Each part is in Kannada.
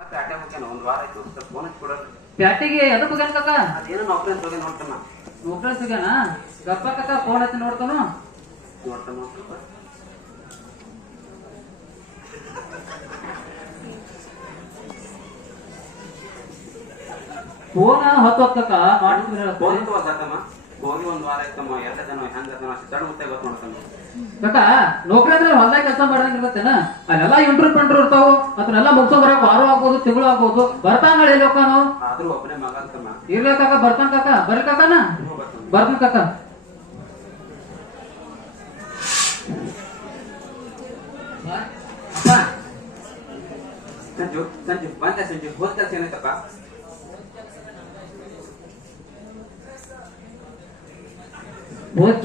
ಪ್ಯಾಟೆ ಹೋಗ್ಯಾನ ಒಂದ್ ವಾರ ಆಯ್ತು ಸ್ವಲ್ಪ ಫೋನ್ ಹಚ್ಚಿ ಕೊಡೋದು. ಪ್ಯಾಟಿಗೆ ಎದಕ್ ಹೋಗ್ಯಾನ ಕಾಕ? ಅದೇನೋ ನೌಕರಿ ಅಂತ ಹೋಗಿ ನೋಡ್ತಾನ ಹೋಗ್ಯಾನ ಗಪ್ಪ ಕಾಕ ಫೋನ್ ಹಚ್ಚಿ ನೋಡ್ತಾನು ನೋಡ್ತಾನ ಫೋನ್ ಹೊತ್ತು ಹೊತ್ತಕ್ಕ ಮಾಡಿದ್ರೆ ಫೋನ್ ತಗೋದಮ್ಮ ಹೋಗಿ ಒಂದ್ ವಾರ ಆಯ್ತಮ್ಮ ಎಲ್ಲದನ ಹೆಂಗದನ ಅಷ್ಟು ತಡ ಮುತ್ತೆ ಗೊತ್ತು ನೋಡ್ತಾನ ಕಾಕ ನೌಕರಿ ಅಂದ್ರೆ ಹೊಲ್ದಾಗ ಕೆಲಸ ಮಾಡಂಗ ಇರ್ತೇನ ಅಲ್ಲೆಲ್ಲ ಇಂಟ್ರೂ ಪಂಟ್ರು ಇರ್ತಾವ ಅದನ್ನೆಲ್ಲ ಮುಗ್ಸೋ ಬರಕ್ ವಾರ ಆಗ್ಬೋದು ತಿಂಗಳು ಆಗ್ಬೋದು ಬರ್ತಾನ ಲೋಕನು ಆದ್ರೂ ಒಬ್ಬನೇ ಮಗ ಅಂತಮ್ಮ ಇರ್ಲಿ ಕಾಕ ಬರ್ತಾನ ಕಾಕ ಬರ್ರಿ ಕಾಕನ ಬರ್ತಾನ ಕಾಕ ಸಂಜು ಸಂಜು ಬಂದ ಸಂಜು ಹೋದ ಕೆಲಸ ಏನಾಯ್ತಪ್ಪ ಹೋದ್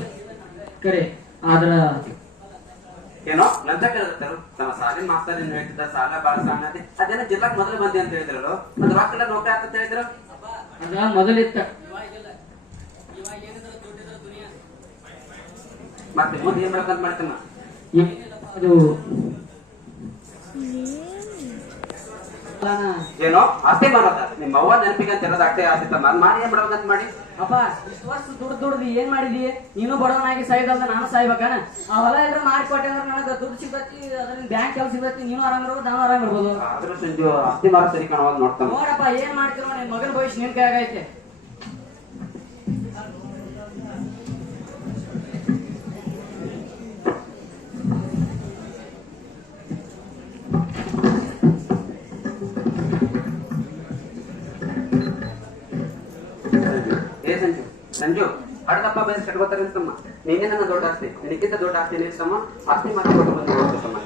ಕರೆ ಆದ್ರ ಏನೋ ಲಂಚ ಕೇಳಿರ್ತಾರು ತಮ್ಮ ಸಾಲಿನ ಮಾಸ್ತರ್ ಏನ್ ಹೇಳ್ತಿದ್ದ ಸಾಲ ಬಾಳ ಸಾಲ ಅದೇನೋ ಜಿಲ್ಲಾಕ್ ಮೊದಲು ಬಂದಿ ಅಂತ ಹೇಳಿದ್ರಲ್ಲ ಮತ್ ರೊಕ್ಕ ನೌಕರಿ ಆಗ್ತಂತ ಹೇಳಿದ್ರು ಅದ ಮೊದಲಿತ್ತ ಮತ್ತೆ ಮುಂದೆ ಏನ್ ಬೇಕಂತ ಮಾಡ್ತಮ್ಮ ಅದು ಏನೋ ಆಸ್ತಿ ಮಾಡೋದ ನಿಮ್ಮ ಅವ್ವ ನೆನಪಿಗೆ ಅಂತ ಇರೋದು ಅಷ್ಟೇ ಆಸ್ತಿತ್ತಮ್ಮ ಅದ್ ಮಾಡಿ ಏನ್ ಬಿಡ್ಬೇಕಂತ ಮಾಡಿ ಅಪ್ಪ ಇಷ್ಟು ವರ್ಷ ದುಡ್ದು ಏನ್ ಮಾಡಿದ್ವಿ ನೀನು ಬಡವನಾಗಿ ಸಾಯ್ದಲ್ದ ನಾನು ಸಾಯ್ಬೇಕಾನ ಆ ಹೊಲ ಎಲ್ಲರೂ ಮಾಡಿಕೊಟ್ಟೆ ಅಂದ್ರೆ ನನಗೆ ದುಡ್ಡು ಸಿಗ್ತೈತಿ ಅದ್ರಿಂದ ಬ್ಯಾಂಕ್ ಕೆಲಸ ಸಿಗ್ತೈತಿ ನೀನು ಆರಾಮ್ ಇರ್ಬೋದು ನಾನು ಆರಾಮ್ ಇರ್ಬೋದು ಆದ್ರೂ ಸಂಜು ಆಸ್ತಿ ಮಾರ ಸರಿ ಕಾಣೋದು ನೋಡ್ತಾನ ನೋಡಪ್ಪ ಏನ್ ಮಾಡ್ತೀರೋ ನಿನ್ ಮಗನ ಭವಿಷ್ಯ ನಿನ್ ಕೈಯಾಗೈತೆ ಸಂಜು ಸಂಜು ಹಡದಪ್ಪ ಬೇರೆ ಕಟ್ಕೋತಾರೆ ಅಂತಮ್ಮ ನೀನೇ ನನ್ನ ದೊಡ್ಡ ಆಸ್ತಿ ನಿನಗಿಂತ ದೊಡ್ಡ ಆಸ್ತಿ ನಿಲ್ಸಮ್ಮ ಆಸ್ತಿ ಮಾಡ್ಕೊಂಡು ಬಂದು ಹೋಗ್ಬೇಕಮ್ಮ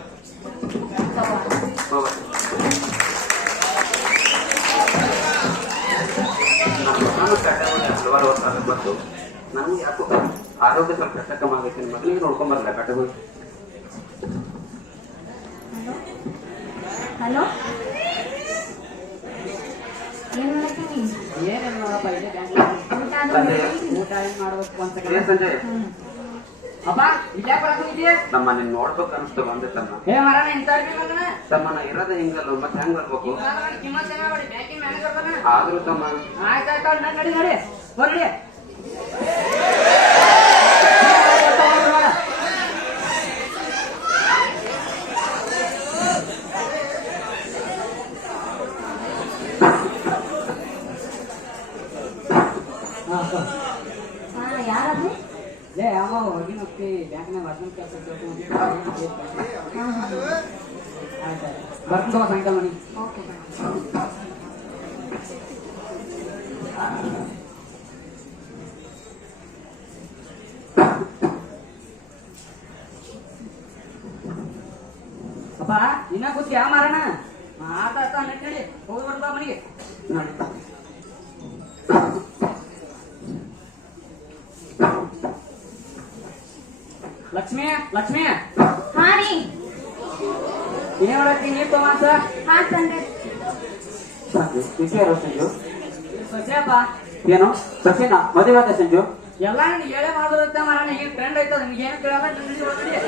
ನಾನು ಹಲವಾರು ವರ್ಷ ಬಂತು ನನಗೆ ಯಾಕೋ ಆರೋಗ್ಯ ಸ್ವಲ್ಪ ಕಷ್ಟ ಕಮ್ಮಿ ಆಗೈತೆ ಮಗನಿಗೆ ನೋಡ್ಕೊಂಬರಲ್ಲ ಕಟ್ಟಗೋಗಿ ಹಲೋ ಏನ್ ಮಾಡ್ತೀನಿ ಏನೇನು ನೋಡಪ್ಪ ಇದೆ ಊಟ ಏನ್ ಮಾಡ್ಬೇಕು ಅಂತ ಏನ್ ಸಂಜಯ್ ಅಪ್ಪ ಇಲ್ಲೇ ಬರಕ್ಕೆ ನಮ್ಮ ನಿನ್ ನೋಡ್ಬೇಕು ಅನಿಸ್ತು ಬಂದೆ ತಮ್ಮ ಹೇ ಮರಣ ಇಂತ ಮಗನ ತಮ್ಮ ನಾ ಇರೋದೇ ಹಿಂಗಲ್ಲ ಮತ್ತೆ ಹೆಂಗ್ ಬರ್ಬೇಕು ಬ್ಯಾಂಕಿಂಗ್ ಮ್ಯಾನೇಜರ್ ಬರ್ತಾನ ಆದ್ರೂ ತಮ್ಮ ಆಯ್ತಾಯ್ತು ನಡಿ ನಡಿ ಬರ್ರಿ ಹಾ ಯಾರದು ಲೇ ಅವ ಹೊರಗಿನ ಹೋಗ್ತಿ ಬ್ಯಾಂಕ್ನಾಗ ಅರ್ಜೆಂಟ್ ಕೆಲಸ ಆಯ್ತು ಬರ್ತೀನಿ ಸಾಯಂಕಾಲ ಮನಿ ಓಕೆ ಅಪ್ಪ ಇನ್ನ ಕೂತಿ ಯಾವ ಮಾರಣ ಆತ ಆತ ನಡಿ ಹೋಗಿ ಬರ್ಬಾ ಮನಿಗೆ ಲಕ್ಷ್ಮಿ ಲಕ್ಷ್ಮಿ ಹಾ ರೀ ಏನ್ ಮಾಡತ್ತಿ ನೀರ್ ತಗೊಂತ ಹಾ ತಂದೆ ವಿಷಯ ಸಂಜು ಸಸ್ಯಪ್ಪ ಏನು ಸಚಿನ ಮದುವೆ ಆದ ಸಂಜು ಎಲ್ಲ ನಿನ್ ಹೇಳೇ ಮಾಡೋದಂತ ಮಾರಣ ಈಗ ಟ್ರೆಂಡ್ ಐತದ ನಿಮ್ಗೆ ಏನು ಕೇಳಲ್ಲ ನಡಿ ಒಳಗಡೆ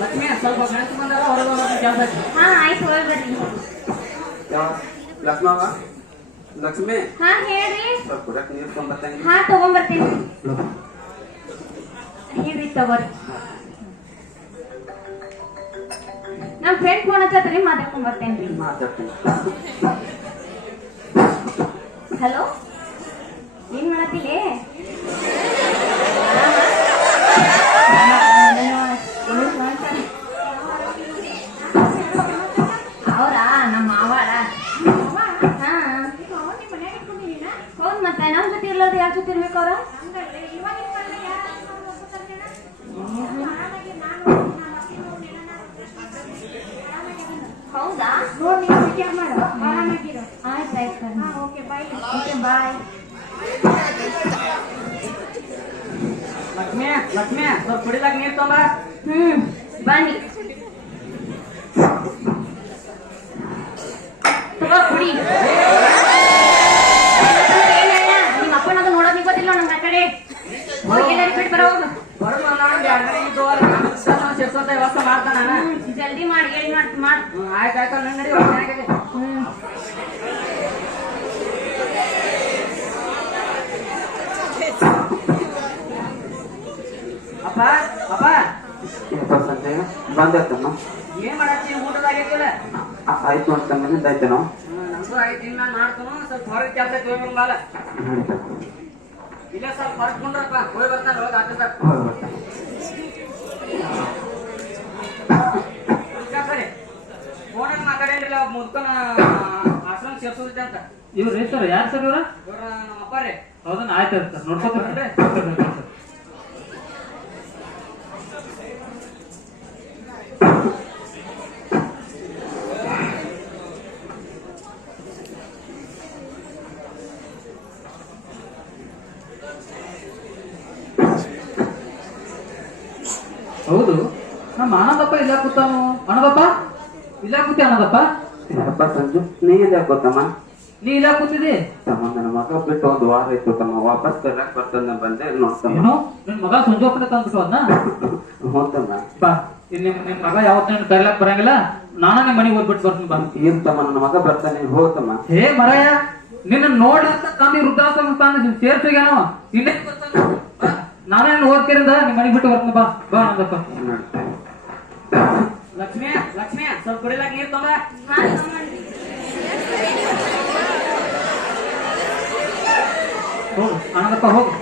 ಲಕ್ಷ್ಮಿ ಸ್ವಲ್ಪ ಗಣಸ ಬಂದಾಗ ಹೊರಗೆ ಕೆಲಸ ಐತಿ ಹಾ ಆಯ್ತು ಹೋಗಿ ಬರ್ರಿ ಲಕ್ಷ್ಮವ ಲಕ್ಷ್ಮಿ ಹಾ ಹೇಳ್ರಿ ಸ್ವಲ್ಪ ಕುಡಕ್ ನೀರು ತೊಗೊಂಬರ್ತಾನೆ ಹಾ ತಗೊಂಬರ್ತೀನಿ ಹೇಳ್ರಿ ತಗೋರಿ ನಮ್ ಫ್ರೆಂಡ್ ಫೋನ್ ಹಚ್ಚತ್ರಿ ಮಾತಾಡ್ಕೊಂಡ್ ಬರ್ತೇನ್ರಿ ಮಾತಾಡ್ತೀನಿ ಹಲೋ ಏನ್ ಮಾಡತ್ತಿಲೆ ಅವರಾ ನಮ್ಮ ಮಾವಾರ ಹಾ ಹೌದ್ ಮತ್ತೆ ನಮ್ ಜೊತೆ ಇರ್ಲಾರ್ದು ಯಾರ ಜೊತೆ ಇರ್ಬೇಕು ಅವ್ರ ಹೌದಾ ನೋಡಿ ಮಾಡು ಆರಾಮಾಗಿರು ಆಯ್ತಾಯ್ತು ಓಕೆ ಬಾಯ್ ಬಾಯ್ ಲಕ್ಷ್ಮಿ ಲಕ್ಷ್ಮಿ ಸ್ವಲ್ಪ ಕುಡಿಲಾಕ ನೀರ್ ತೊಂಬ ಬನ್ನಿ ತಗೋ ಕುಡಿ ನಿಮ್ಮ ಅಪ್ಪನದು ನೋಡೋದ್ ಗೊತ್ತಿಲ್ಲ ನಂಗೆ ಆ ಕಡೆ ಹೋಗಿ ಬಿಟ್ಟು ಬರೋ ಬರೋದು ನಾನು 2 ಗಂಟೆ ಇದ್ದವಲ್ಲ ಸೇರ್ಸೋತ ವ್ಯವಸ್ಥೆ ಮಾಡ್ತಾನ ಜಲ್ದಿ ಮಾಡಿ ಹೇಳಿ ಮಾಡ್ ಆಯ್ತಾಯ್ತು ನನ್ ನಡಿ ಅಪ್ಪ ಅಪ್ಪ ಏನಪ್ಪ ಸಂಜಯ್ ಬಂದೈತಮ್ಮ ಏನ್ ಮಾಡತ್ತಿ ಊಟದಾಗೈತಿಲ್ಲ ಆಯ್ತು ಅಂತ ಮನೆಯಿಂದ ಆಯ್ತೇನೋ ನಮ್ದು ಆಯ್ತು ಇನ್ನ ಮಾಡ್ತಾನು ಸ್ವಲ್ಪ ಹೊರಗೆ ಕೆಲಸ ಹೋಗ್ಬಂಗಾಲ ಇಲ್ಲೇ ಸ್ವಲ್ಪ ಹೊರಗ್ಕೊಂಡ್ರಪ್ಪ ಹೋಗಿ ಬರ್ತಾನೆ ಹೋಗಿ ಆಗ್ತದ ಫೋನಲ್ಲಿ ಮಾತಾಡೇನ್ರಿ ಅವ್ ಮುದ್ಕನ ಆಶ್ರಮ ಸೇರ್ಸೋದಿದೆ ಅಂತ ಇವ್ರಿ ಸರ್ ಯಾರು ಸರ್ ಇವ್ರ ಇವ್ರ ನಮ್ಮ ಅಪ್ಪ ರೀ ಹೌದಾ ಆಯ್ತು ಸರ್ ನೋಡ್ಕೊತೀರಿ ಹೌದು ನಮ್ಮ ಆನಂದಪ್ಪ ಇಲ್ಲ ಕೂತಾನು ಆನಂದಪ್ಪ ಇಲ್ಲ ಕೂತಿ ಆನಂದಪ್ಪ ಏನಪ್ಪ ಸಂಜು ನೀ ಇಲ್ಲ ಗೊತ್ತಮ್ಮ ನೀ ಇಲ್ಲ ಕೂತಿದಿ ತಮ್ಮ ನನ್ನ ಮಗ ಬಿಟ್ಟು ಒಂದು ವಾರ ಆಯ್ತು ತಮ್ಮ ವಾಪಸ್ ತರಕ್ ಬರ್ತದ ಬಂದೆ ನೋಡ್ತಮ್ಮ ಏನು ನಿನ್ ಮಗ ಸಂಜೋಪನೆ ತಂದ್ಬಿಟ್ಟು ಅದನ್ನ ಹೋತಮ್ಮ ಬಾ ಇಲ್ಲಿ ನಿಮ್ ಮಗ ಯಾವತ್ತ ನೀನು ಕರ್ಲಕ್ ಬರಂಗಿಲ್ಲ ನಾನು ನಿಮ್ ಮನೆಗೆ ಹೋಗ್ಬಿಟ್ಟು ಬರ್ತೀನಿ ಬಾ ಏನ್ ತಮ್ಮ ನನ್ನ ಮಗ ಬರ್ತಾನೆ ಹೋತಮ್ಮ ಹೇ ಮರಯ್ಯ ನಿನ್ನ ನೋಡ್ಲಂತ ತಂದಿ ವೃದ್ಧಾಶ್ರಮ ಸ್ಥಾನ ಸೇರ್ಸೋಗ್ಯಾನವ ಇನ್ನೇ ನಾನೇನು ಓದ್ತಿರಿಂದ ನಿಮ್ ಮನೆಗೆ ಬಿಟ್ಟು ಬರ್ತೀನಿ ಬಾ ಬಾ ಆನಂದಪ್ಪ ಲಕ್ಷ್ಮಿ ಲಕ್ಷ್ಮಿ ಸ್ವಲ್ಪ ಕುಡಿಲಾಕ ನೀರ್ ತೊಂಬ ಹೋಗು ಆನಂದಪ್ಪ ಹೋಗು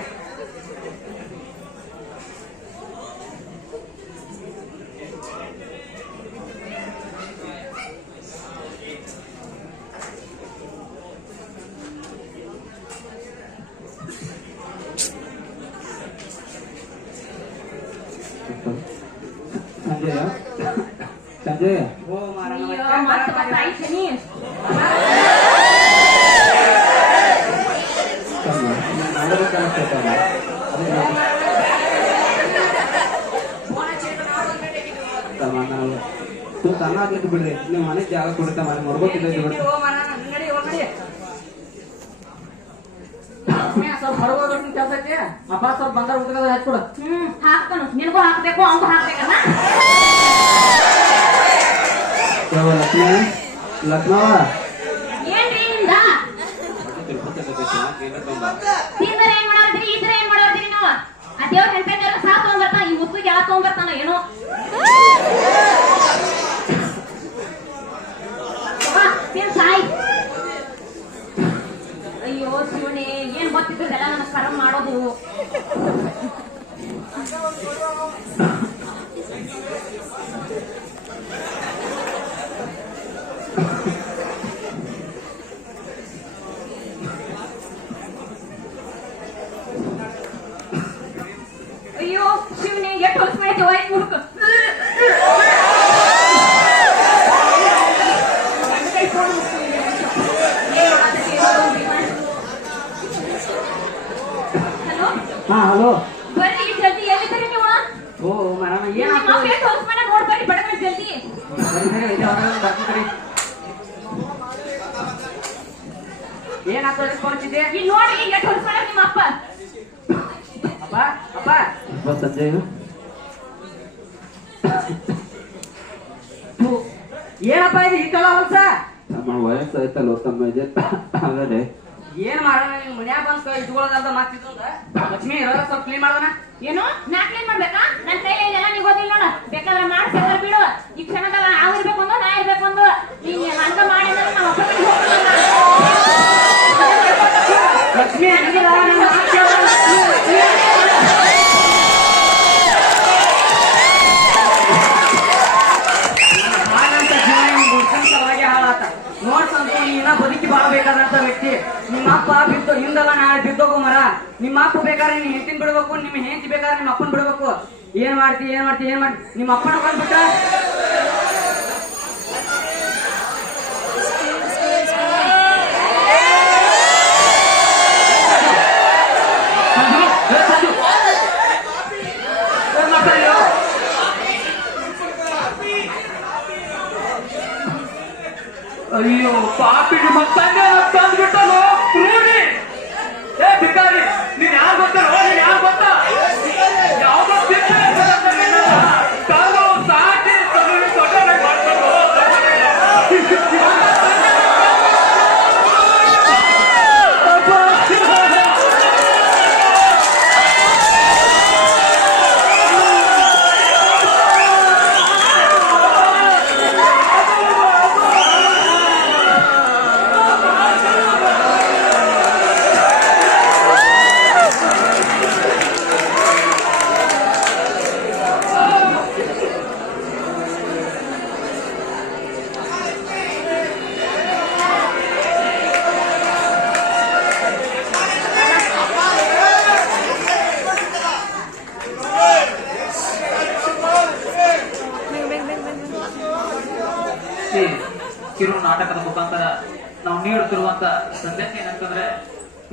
ಸಂಜಯ ಸಂಜಯ ಓ ಮಾರ ಆಯ್ತನಿ ಸಣ್ಣ ಆಗ್ಲಿಕ್ಕೆ ಬಿಡ್ರಿ ನೀವು ಮನೆ ಜಾಗ ಕೊಡ್ತಾ ಮನೆ ಮರ್ಗೋತಿದ್ದ ಓ ಮಾರ ನಡಿ ಹೋಗ್ ನಡಿ ಸ್ವಲ್ಪ ಹೊರಗೆ ಕೆಲಸ ಐತಿ ಅಪ್ಪ ಸ್ವಲ್ಪ ಬಂದಾರ ಊಟದ ಹಚ್ಕೊಡು ಹಾಕ್ತಾನು ನಿನಗೂ ಹಾಕ್ಬೇಕು ಅವ್ಗೂ ಹಾಕ್ಬೇಕಲ್ಲ ಲಕ್ಷ್ಮೀ ಲಕ್ಷ್ಮವ ಏನ್ರಿ ನಿಮ್ದ ತಿಂದ್ರೆ ಏನ್ ಮಾಡೋದ್ರಿ ಇದ್ರೆ ಏನ್ ಮಾಡೋದ್ರಿ ನಾವು ಆ ದೇವ್ರ ಹೆಂಪೆಲ್ಲ ಸಾ ತಗೊಂಡ್ಬರ್ತಾನ ಈ ಮುತ್ತಿಗೆ ಎಲ್ಲ ತಗೊಂಡ್ಬರ್ತಾನ ಏನೋ ತಿನ್ ಸಾಯ್ ಅಯ್ಯೋ ಶಿವನೇ ಏನ್ ಗೊತ್ತಿದ್ದೆಲ್ಲ ನಮಗ್ ಕರಂ ಮಾಡೋದು ಅಯ್ಯೋ ಶಿವನೇ ಎಷ್ಟು ಹೊಲಸು ಮಾಡೈತೆ ವಯಸ್ಸು ಮುಡುಕು ಹಲೋ ಹಾ ಹಲೋ ಬರ್ರಿ ಜಲ್ದಿ ಎಲ್ಲಿದ್ದೀರಿ ನೀವು ಓ ಮೇಡಮ್ ನಿಮ್ಮ ಏನಾಯ್ತು ಮಕ್ಳು ಎಷ್ಟು ಹೊಲಸು ಮಾಡ ನೋಡ್ ಬರ್ರಿ ಬಡಗ ಜಲ್ದಿ ಏನಾಯ್ತು ಕೊಡ್ತಿದ್ದೆ ಇಲ್ಲಿ ನೋಡ್ರಿ ಎಷ್ಟು ಹೊಲಸು ಮಾಡ ನಿಮ್ಮ ಅಪ್ಪ ಅಪ್ಪ ಅಪ್ಪ ಸಂಜಯ್ ಏನಪ್ಪ ಇದು ಈ ಕಲ ಹೊಲ್ಸ ನಮ್ಮ ವಯಸ್ಸಾಯ್ತಲ್ಲ ತಮ್ಮ ಇದೆ ಹಾಗಾದ್ರೆ ಏನ್ ಮಾಡೋಣ ನಿಮ್ ಮನ್ಯಾಗ ಬಂದ್ ಇಟ್ಕೊಳ್ಳೋದಂತ ಮಾತಿದ್ದು ಲಕ್ಷ್ಮಿ ಇರೋದ ಸ್ವಲ್ಪ ಕ್ಲೀನ್ ಮಾಡೋಣ ಏನು ನಾ ಕ್ಲೀನ್ ಮಾಡ್ಬೇಕಾ ನನ್ನ ಕೈಲಿ ಇದೆಲ್ಲ ನೀವು ಗೊತ್ತಿಲ್ಲ ನೋಡ ಬೇಕಾದ್ರೆ ಮಾಡ್ಬೇಕಾದ್ರೆ ಬಿಡು ಈ ಕ್ಷಣದಾಗ ನಾವು ಇರ್ಬೇಕು ಒಂದು ನಾ ಇರ್ಬೇಕು ಒಂದು ನೀನ್ ಹಂಗ ಮಾಡಿ ಅಂದ್ರೆ ನಮ್ಮ ಅಪ್ಪ ಮನೆಗೆ ಹೋಗ್ತೀನಿ ಲಕ್ಷ್ಮಿ ಹಂಗಿಲ್ಲ ನನ್ನ ಮಾತ್ ಕೇಳು. ಹಾಗಂತ ಜೀವನ ನಿಮ್ ಗುಡ್ಸನ್ ಸಲುವಾಗಿ ಹಾಳಾತ ನೋಡ್ಸಂತ ನೀನ ಬದುಕಿ ಬಾಳ್ಬೇಕಾದಂತ ವ್ಯಕ್ತಿ ನಿಮ್ಮ ಅಪ್ಪ ಬಿದ್ದು ಹಿಂದಲ್ಲ ನಾಳೆ ಬಿದ್ದೋಗು ಮರ ನಿಮ್ಮ ಅಪ್ಪ ಬೇಕಾದ್ರೆ ನೀನ್ ಹೆಂಡತಿನ ಬಿಡ್ಬೇಕು ನಿಮ್ಮ ಹೆಂಡತಿ ಬೇಕಾದ್ರೆ ನಿಮ್ಮ ಅಪ್ಪನ ಬಿಡ್ಬೇಕು ಏನ್ ಮಾಡ್ತಿ ನಿಮ್ಮ ಅಪ್ಪನ ಬಂದ್ಬಿಟ್ಟ ಅಯ್ಯೋ ಪಾಪಿ ನಿಮ್ಮ ತಂದೆ ತಂದ್ಬಿಟ್ಟನು ಕ್ರೂರಿ ಏ ಭಿಕಾರಿ ನೀನ್ ಯಾರು ಗೊತ್ತಾರೋ ನೀನ್ ಯಾರು ಗೊತ್ತಾ ಯಾವ್ದೋ ಕಿರು ನಾಟಕದ ಮುಖಾಂತರ ನಾವು ನೀಡುತ್ತಿರುವಂತ ಸಂದೇಶ ಏನಂತಂದ್ರೆ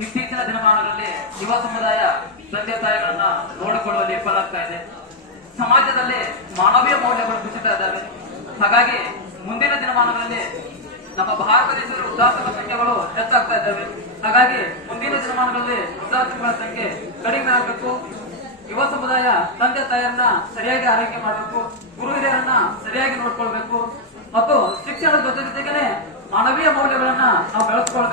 ಇತ್ತೀಚಿನ ದಿನಮಾನಗಳಲ್ಲಿ ಯುವ ಸಮುದಾಯ ತಂದೆ ತಾಯಿಗಳನ್ನ ನೋಡಿಕೊಳ್ಳುವಲ್ಲಿ ವಿಫಲಾಗ್ತಾ ಇದೆ. ಸಮಾಜದಲ್ಲಿ ಮಾನವೀಯ ಮೌಲ್ಯಗಳು ಕುಸಿತಾ ಇದ್ದಾವೆ. ಹಾಗಾಗಿ ಮುಂದಿನ ದಿನಮಾನಗಳಲ್ಲಿ ನಮ್ಮ ಭಾರತ ದೇಶದಲ್ಲಿ ವೃದ್ಧಾಶ್ರಮ ಸಂಖ್ಯೆಗಳು ಹೆಚ್ಚಾಗ್ತಾ ಇದ್ದಾವೆ. ಹಾಗಾಗಿ ಮುಂದಿನ ದಿನಮಾನಗಳಲ್ಲಿ ವೃದ್ಧಾಶ್ರಮಗಳ ಸಂಖ್ಯೆ ಕಡಿಮೆ ಆಗಬೇಕು. ಯುವ ಸಮುದಾಯ ತಂದೆ ತಾಯಿಯನ್ನ ಸರಿಯಾಗಿ ಆರೈಕೆ ಮಾಡಬೇಕು, ಗುರು ಹಿರಿಯರನ್ನ ಸರಿಯಾಗಿ ನೋಡ್ಕೊಳ್ಬೇಕು ಮತ್ತು ಶಿಕ್ಷಣದ ಜೊತೆಗೆ ಮಾನವೀಯ ಮೌಲ್ಯಗಳನ್ನ ನಾವು ಬೆಳೆಸ್ಕೊಳ್ಬೇಕು.